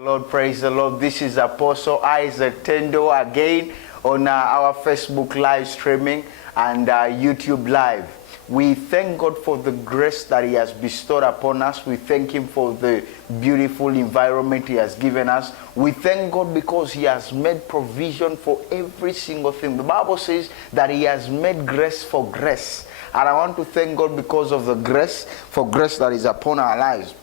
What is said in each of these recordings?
Lord, praise the Lord. This is Apostle Isaac Tendo again on our Facebook live streaming and YouTube live. We thank God for the grace that He has bestowed upon us. We thank Him for the beautiful environment He has given us. We thank God because He has made provision for every single thing. The Bible says that He has made grace for grace. And I want to thank God because of the grace, for grace that is upon our lives.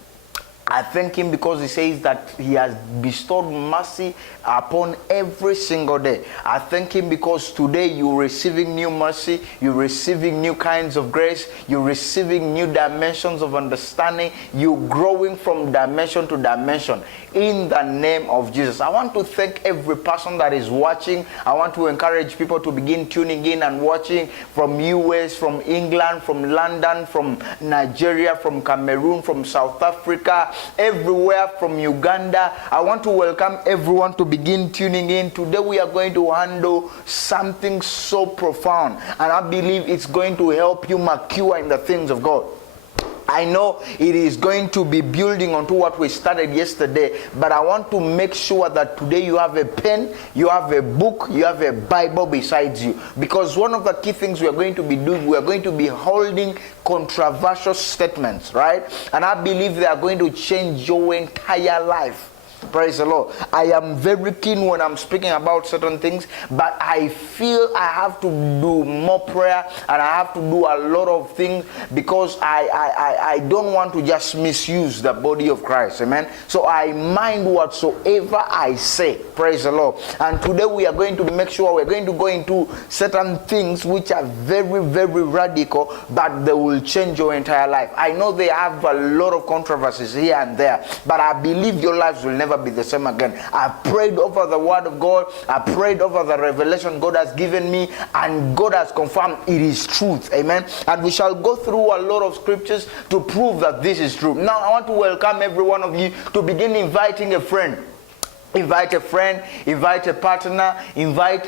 I thank Him because He says that He has bestowed mercy upon every single day. I thank Him because today you're receiving new mercy, you're receiving new kinds of grace, you're receiving new dimensions of understanding, you're growing from dimension to dimension in the name of Jesus. I want to thank every person that is watching. I want to encourage people to begin tuning in and watching from US, from England, from London, from Nigeria, from Cameroon, from South Africa, everywhere, from Uganda. I want to welcome everyone to begin tuning in. Today we are going to handle something so profound, and I believe it's going to help you mature in the things of God. I know it is going to be building onto what we started yesterday, but I want to make sure that today you have a pen, you have a book, you have a Bible beside you. Because one of the key things we are going to be doing, we are going to be holding controversial statements, right? And I believe they are going to change your entire life. Praise the Lord. I am very keen when I'm speaking about certain things, but I feel I have to do more prayer and I have to do a lot of things because I don't want to just misuse the body of Christ. Amen. So I mind whatsoever I say. Praise the Lord. And today we are going to make sure we're going to go into certain things which are very, very radical, but they will change your entire life. I know they have a lot of controversies here and there, but I believe your lives will never be the same again. I prayed over the word of God. I prayed over the revelation God has given me, and God has confirmed it is truth. Amen. And we shall go through a lot of scriptures to prove that this is true. Now I want to welcome every one of you to begin inviting a friend. Invite a friend, invite a partner, invite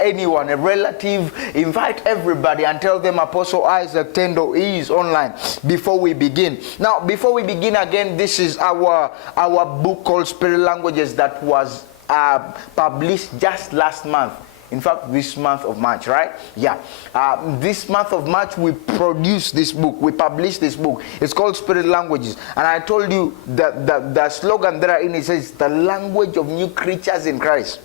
anyone, a relative, invite everybody and tell them Apostle Isaac Tendo is online before we begin. Now, before we begin again, this is our book called Spirit Languages that was published just last month. In fact, this month of March, right? Yeah. This month of March, we produced this book. We published this book. It's called Spirit Languages. And I told you that the slogan there in it says, the language of new creatures in Christ.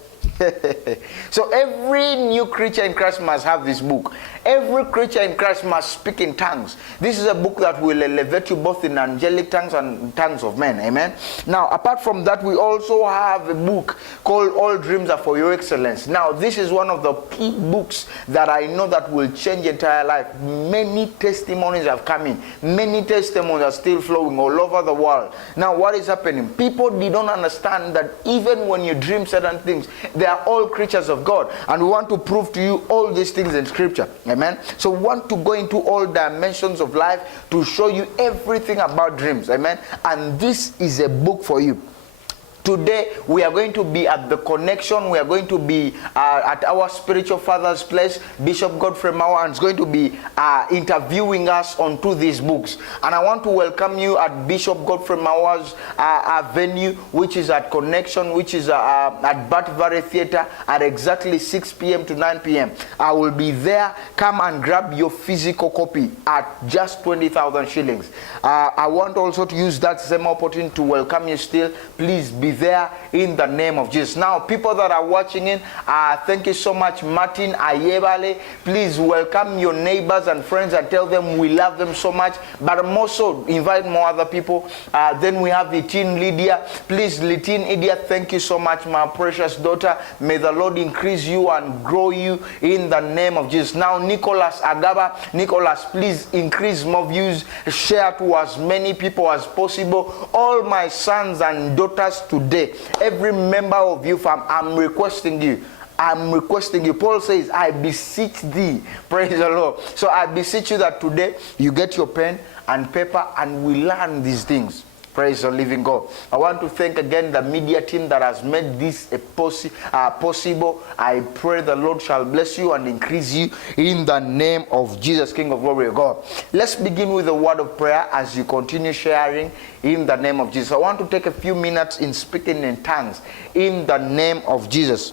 So every new creature in Christ must have this book. Every creature in Christ must speak in tongues. This is a book that will elevate you both in angelic tongues and tongues of men. Amen. Now, apart from that, we also have a book called All Dreams Are For Your Excellence. Now, this is one of the key books that I know that will change your entire life. Many testimonies have come in. Many testimonies are still flowing all over the world. Now, what is happening? People did not understand that even when you dream certain things, they are all creatures of God. And we want to prove to you all these things in Scripture. Amen. So we want to go into all dimensions of life to show you everything about dreams. Amen. And this is a book for you. Today, we are going to be at the connection. We are going to be at our spiritual father's place. Bishop Godfrey Mawa is going to be interviewing us onto these books. And I want to welcome you at Bishop Godfrey Mawa's venue, which is at Connection, which is at Bat Valley Theatre at exactly 6 p.m. to 9 p.m. I will be there. Come and grab your physical copy at just 20,000 shillings. I want also to use that same opportunity to welcome you still. Please be there in the name of Jesus. Now, people that are watching in, thank you so much, Martin Ayebale. Please welcome your neighbors and friends and tell them we love them so much. But also invite more other people. Then we have Litin Lydia. Please, Litin Lydia, thank you so much, my precious daughter. May the Lord increase you and grow you in the name of Jesus. Now, Nicholas Agaba. Nicholas, please increase more views. Share to as many people as possible. All my sons and daughters today, every member of UFAM, I'm requesting you. Paul says, I beseech thee. Praise the Lord. So I beseech you that today you get your pen and paper and we learn these things. Praise the living God. I want to thank again the media team that has made this possible. I pray the Lord shall bless you and increase you in the name of Jesus, King of glory, God. Let's begin with a word of prayer as you continue sharing in the name of Jesus. I want to take a few minutes in speaking in tongues in the name of Jesus.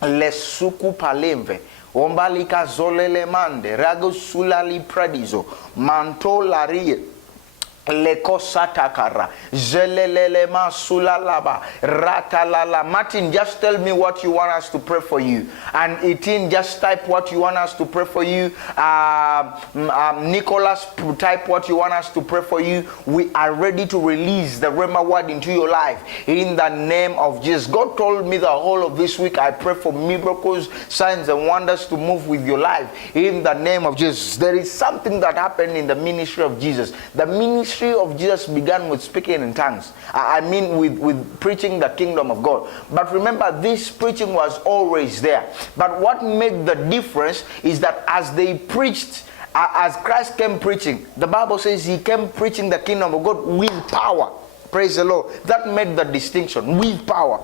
Lesuku palemve. Ombalika zolele mande. Rago sulali pradizo. Manto larie. Lekosatakara zelelele masulalaba ratalala. Martin, just tell me what you want us to pray for you, and Etin, just type what you want us to pray for you. Nicholas, type what you want us to pray for you. We are ready to release the Rhema word into your life in the name of Jesus. God told me the whole of this week I pray for miracles, signs and wonders to move with your life in the name of Jesus. There is something that happened in the ministry of Jesus. The ministry of Jesus began with speaking in tongues. I mean with preaching the kingdom of God. But remember, this preaching was always there. But what made the difference is that as they preached, as Christ came preaching, the Bible says he came preaching the kingdom of God with power. Praise the Lord. That made the distinction, with power.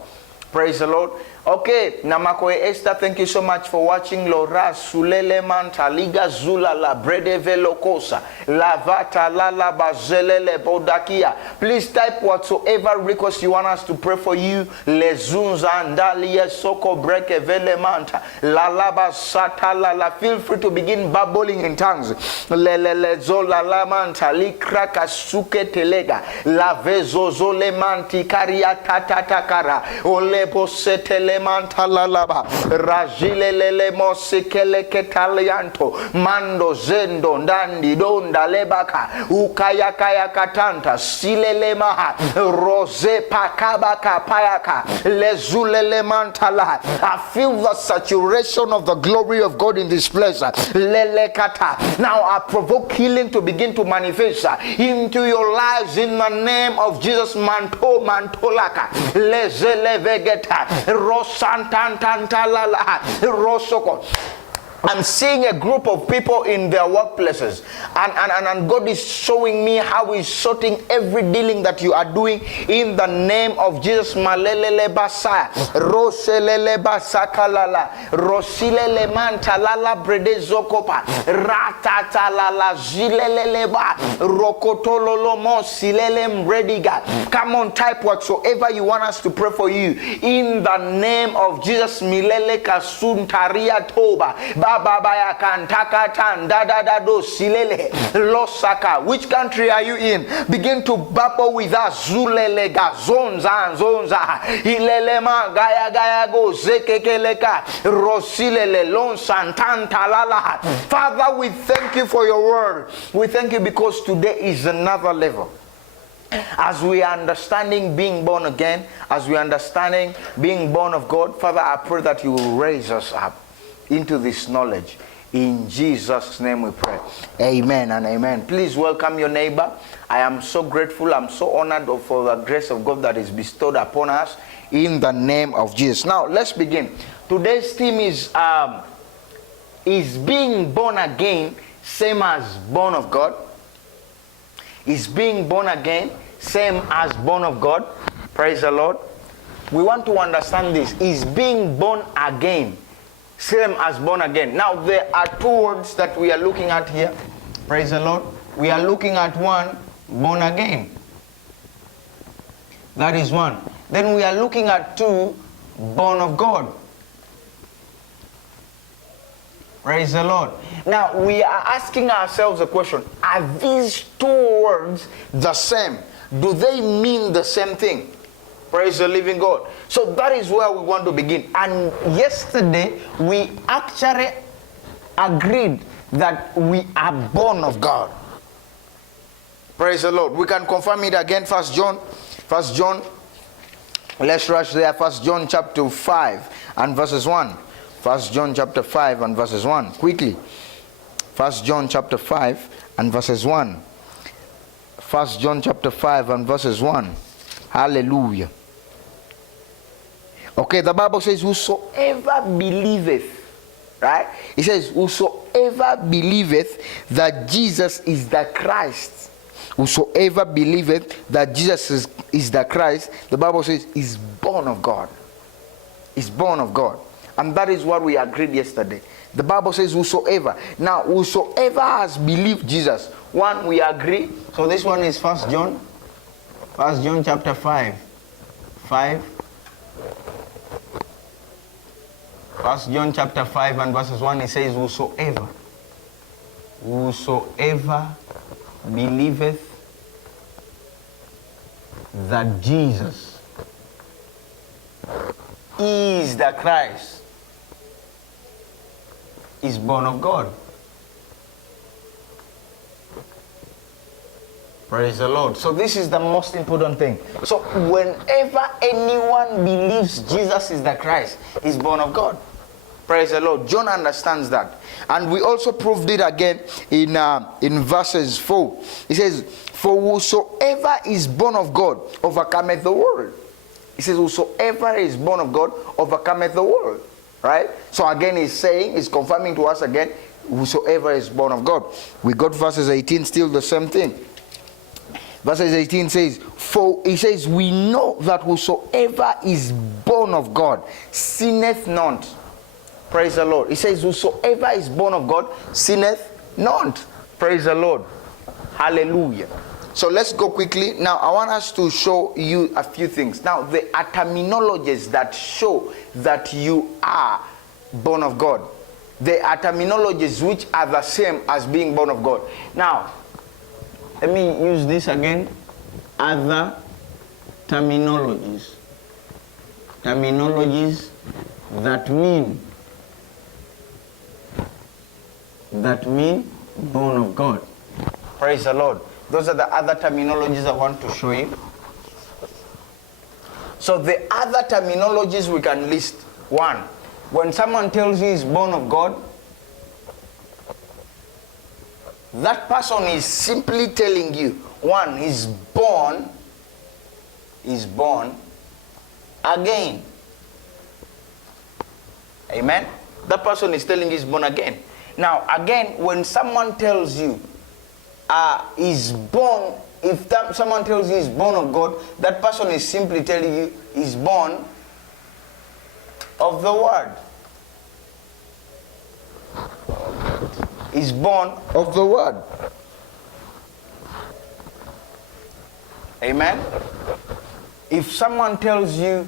Praise the Lord. Okay, Namakoe Esther, thank you so much for watching. Lora Sulele Manta Liga Zula La Brede Velocosa Lavata Lala Bazelele Bodakia. Please type whatsoever request you want us to pray for you. Lezunza Andalia Soko Breke Vele Manta Lalaba Sata Lala. Feel free to begin babbling in tongues. Lelele Zola La Manta Likraka Suke Telega Lavezo Zole Manti Karia Tatatakara Olebo Setele Mantalalaba Rajilele Mosikele Ketalianto Mando Zendo Ndandi Donda Lebaka Ukaya Kaya Katanta Silele Maha Rose Pakabaka Payaka Lezulele Mantala. I feel the saturation of the glory of God in this place. Lele Kata. Now I provoke healing to begin to manifest into your lives in the name of Jesus. Manto Mantolaka Lezele Vegeta Rosantantantalala Rosoko. I'm seeing a group of people in their workplaces, and God is showing me how He's sorting every dealing that you are doing in the name of Jesus. Malelele basaya, roselele basakalala, rosilele mantalala brede zokopa, ratatalala zilelele ba, rokotololo mosilele mrediga. Come on, type whatsoever you want us to pray for you in the name of Jesus. Milele kasuntaria toba. Which country are you in? Begin to babble with us. Zulelega zonza zonza ilelema gaya gaya go zekekeleka rosilele lon santantalala. Father, we thank you for your word. We thank you because today is another level. As we are understanding being born again, as we are understanding being born of God, Father, I pray that you will raise us up into this knowledge. In Jesus' name we pray. Amen and amen. Please welcome your neighbor. I am so grateful. I'm so honored for the grace of God that is bestowed upon us in the name of Jesus. Now, let's begin. Today's theme is being born again same as born of God? Is being born again same as born of God? Praise the Lord. We want to understand this. Is being born again same as born again? Now, there are two words that we are looking at here. Praise the Lord. We are looking at one, born again. That is one. Then we are looking at two, born of God. Praise the Lord. Now, we are asking ourselves a question. Are these two words the same? Do they mean the same thing? Praise the living God. So that is where we want to begin. And yesterday, we actually agreed that we are born of God. Praise the Lord. We can confirm it again. First John. Let's rush there. First John chapter 5 and verses 1. First John chapter 5 and verses 1. Quickly. First John chapter 5 and verses 1. First John chapter 5 and verses 1. Hallelujah. Okay, the Bible says, whosoever believeth, right? It says, whosoever believeth that Jesus is the Christ whosoever believeth that Jesus is the Christ, the Bible says, is born of God. Is born of God. And that is what we agreed yesterday. The Bible says whosoever. Now, whosoever has believed Jesus. One, we agree. So this one is 1 John. 1 John chapter 5. 1 John chapter 5 and verses 1, it says, whosoever believeth that Jesus is the Christ is born of God. Praise the Lord. So this is the most important thing. So whenever anyone believes Jesus is the Christ, is born of God. Praise the Lord. John understands that. And we also proved it again in verses 4. It says, for whosoever is born of God overcometh the world. It says, whosoever is born of God overcometh the world. Right? So again, he's saying, he's confirming to us again, whosoever is born of God. We got verses 18, still the same thing. Verses 18 says, for he says, we know that whosoever is born of God sinneth not. Praise the Lord. He says, whosoever is born of God sinneth not. Praise the Lord. Hallelujah. So let's go quickly. Now, I want us to show you a few things. Now, there are terminologies that show that you are born of God. There are terminologies which are the same as being born of God. Now, let me use this again. Other terminologies. Terminologies that mean born of God. Praise the Lord. Those are the other terminologies I want to show you. So the other terminologies we can list. One, when someone tells you he's born of God, that person is simply telling you, one, he's born again. Amen? That person is telling you he's born again. Now, again, when someone tells you he's born, someone tells you he's born of God, that person is simply telling you he's born of the Word. Is born of the Word. Amen? If someone tells you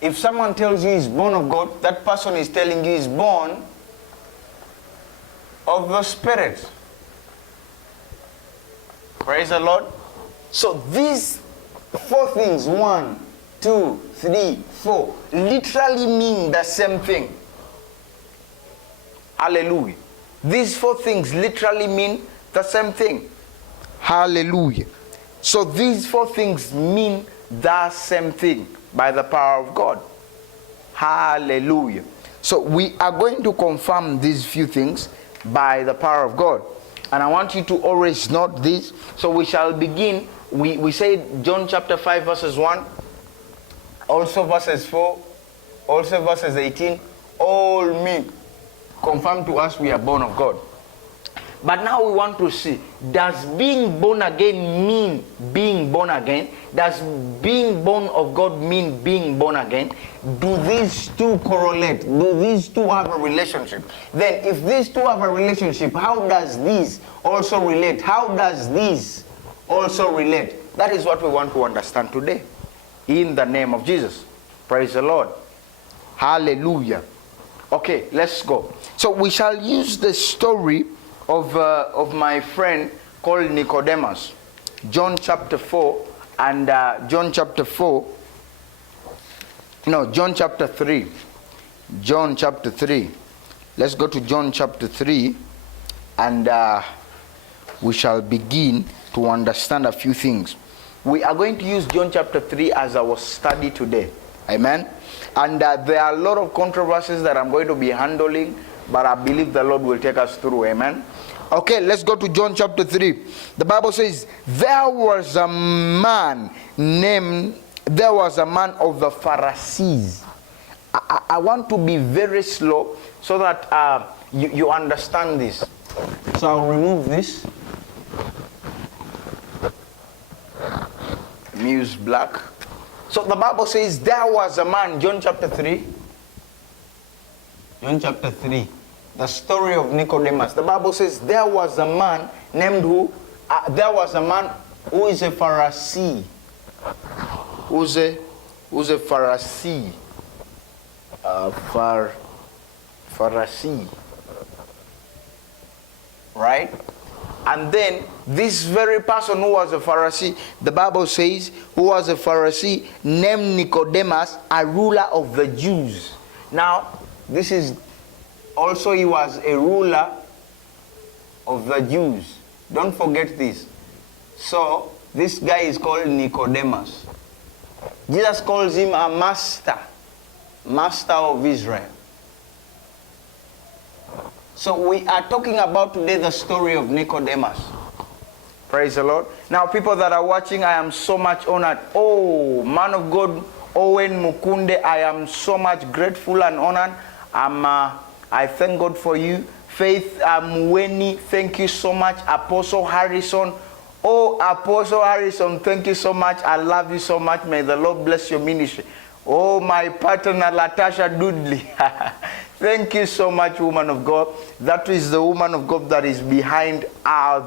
he's born of God, that person is telling you he's born of the Spirit. Praise the Lord. So these four things, 1, 2, 3, 4, literally mean the same thing. Hallelujah. These four things literally mean the same thing. Hallelujah. So these four things mean the same thing by the power of God. Hallelujah. So we are going to confirm these few things by the power of God. And I want you to always note this. So we shall begin. We said John chapter 5 verses 1. Also verses 4. Also verses 18. All mean. Confirm to us we are born of God. But now we want to see, does being born again mean being born again? Does being born of God mean being born again? Do these two correlate? Do these two have a relationship? Then if these two have a relationship, how does this also relate? How does this also relate? That is what we want to understand today. In the name of Jesus. Praise the Lord. Hallelujah. Okay, let's go. So we shall use the story of my friend called Nicodemus. John chapter 4 and John chapter 3. John chapter 3. Let's go to John chapter 3 and we shall begin to understand a few things. We are going to use John chapter 3 as our study today. Amen. And there are a lot of controversies that I'm going to be handling, but I believe the Lord will take us through. Amen. Okay, let's go to John chapter 3. The Bible says, there was a man of the Pharisees. I want to be very slow so that you understand this. So I'll remove this. Muse Black. So the Bible says there was a man, John chapter 3. John chapter 3. The story of Nicodemus. The Bible says there was a man named who? There was a man who is a Pharisee. Who's a Pharisee? Pharisee. Right? And then this very person who was a Pharisee, the Bible says, who was a Pharisee named Nicodemus, a ruler of the Jews. Now, this is also, he was a ruler of the Jews. Don't forget this. So, this guy is called Nicodemus. Jesus calls him a master of Israel. So we are talking about today the story of Nicodemus. Praise the Lord. Now, people that are watching, I am so much honored. Oh, man of God, Owen Mukunde, I am so much grateful and honored. I thank God for you. Faith Mweni, thank you so much. Apostle Harrison. Oh, Apostle Harrison, thank you so much. I love you so much. May the Lord bless your ministry. Oh, my partner, Latasha Dudley. Thank you so much, woman of God. That is the woman of God that is behind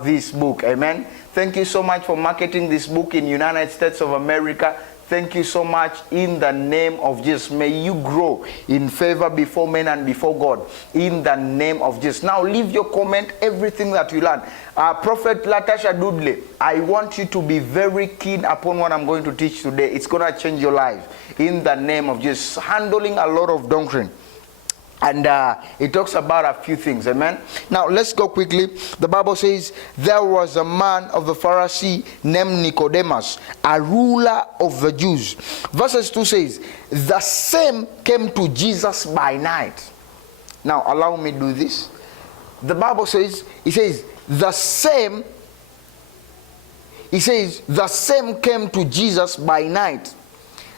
this book. Amen. Thank you so much for marketing this book in United States of America. Thank you so much in the name of Jesus. May you grow in favor before men and before God in the name of Jesus. Now leave your comment, everything that you learn. Prophet Latasha Dudley, I want you to be very keen upon what I'm going to teach today. It's going to change your life in the name of Jesus. Handling a lot of doctrine. And it talks about a few things, amen? Now, let's go quickly. The Bible says, there was a man of the Pharisee named Nicodemus, a ruler of the Jews. Verses 2 says, the same came to Jesus by night. Now, allow me to do this. The Bible says, it says, the same came to Jesus by night.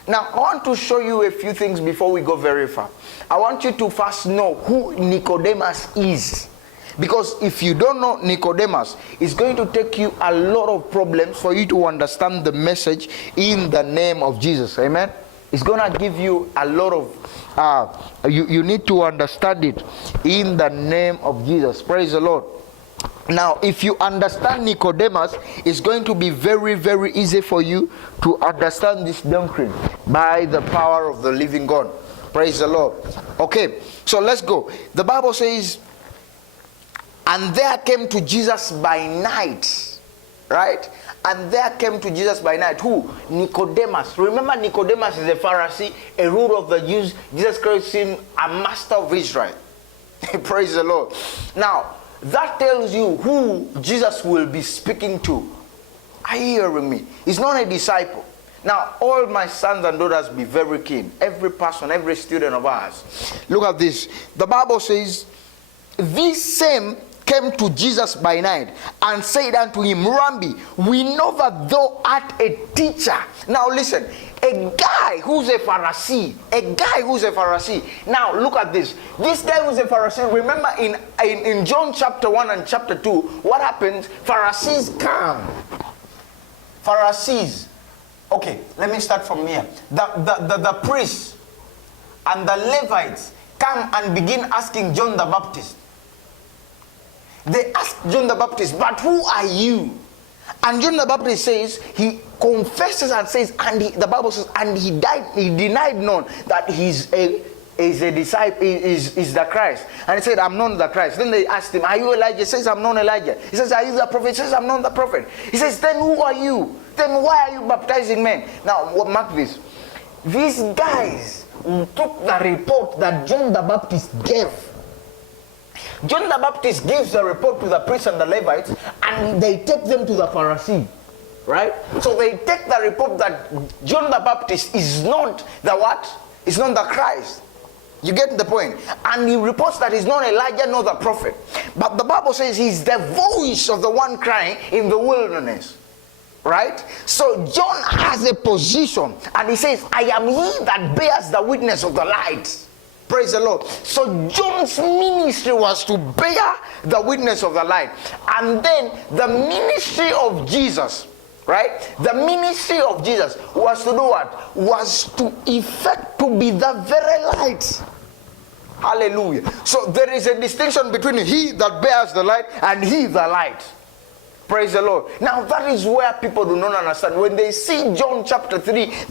Now, I want to show you a few things before we go very far. I want you to first know who Nicodemus is. Because if you don't know Nicodemus, it's going to take you a lot of problems for you to understand the message in the name of Jesus. Amen? It's going to give you a lot of, you need to understand it in the name of Jesus. Praise the Lord. Now, if you understand Nicodemus, it's going to be very, very easy for you to understand this doctrine by the power of the living God. Praise the Lord. Okay, so let's go. The Bible says, and there came to Jesus by night. Right? And there came to Jesus by night. Who? Nicodemus. Remember, Nicodemus is a Pharisee, a ruler of the Jews. Jesus calls him a master of Israel. Praise the Lord. Now, that tells you who Jesus will be speaking to. Are you hearing me? He's not a disciple. Now, all my sons and daughters, be very keen. Every person, every student of ours. Look at this. The Bible says, this same came to Jesus by night and said unto him, Rabbi, we know that thou art a teacher. Now listen, a guy who's a Pharisee. Now look at this. This guy who's a Pharisee, remember in John chapter 1 and chapter 2, what happens? Pharisees come. Pharisees. Okay, let me start from here. The priests and the Levites come and begin asking John the Baptist. They ask John the Baptist, but who are you? And John the Baptist says, he confesses and says, and the Bible says, and he denied none that he's a disciple, is the Christ. And he said, I'm not the Christ. Then they asked him, are you Elijah? He says, I'm not Elijah. He says, are you the prophet? He says, I'm not the prophet. He says, then who are you? Then why are you baptizing men? Now, mark this. These guys took the report that John the Baptist gave. John the Baptist gives the report to the priests and the Levites, and they take them to the Pharisee. Right? So they take the report that John the Baptist is not the what? Is not the Christ. You get the point? And he reports that he's not Elijah nor the prophet. But the Bible says he's the voice of the one crying in the wilderness. Right? So John has a position, and he says, I am he that bears the witness of the light. Praise the Lord. So John's ministry was to bear the witness of the light. And then the ministry of Jesus Right? The ministry of Jesus was to do what? Was to effect, to be the very light. Hallelujah. So there is a distinction between he that bears the light and he the light. Praise the Lord. Now that is where people do not understand. When they see John chapter 3,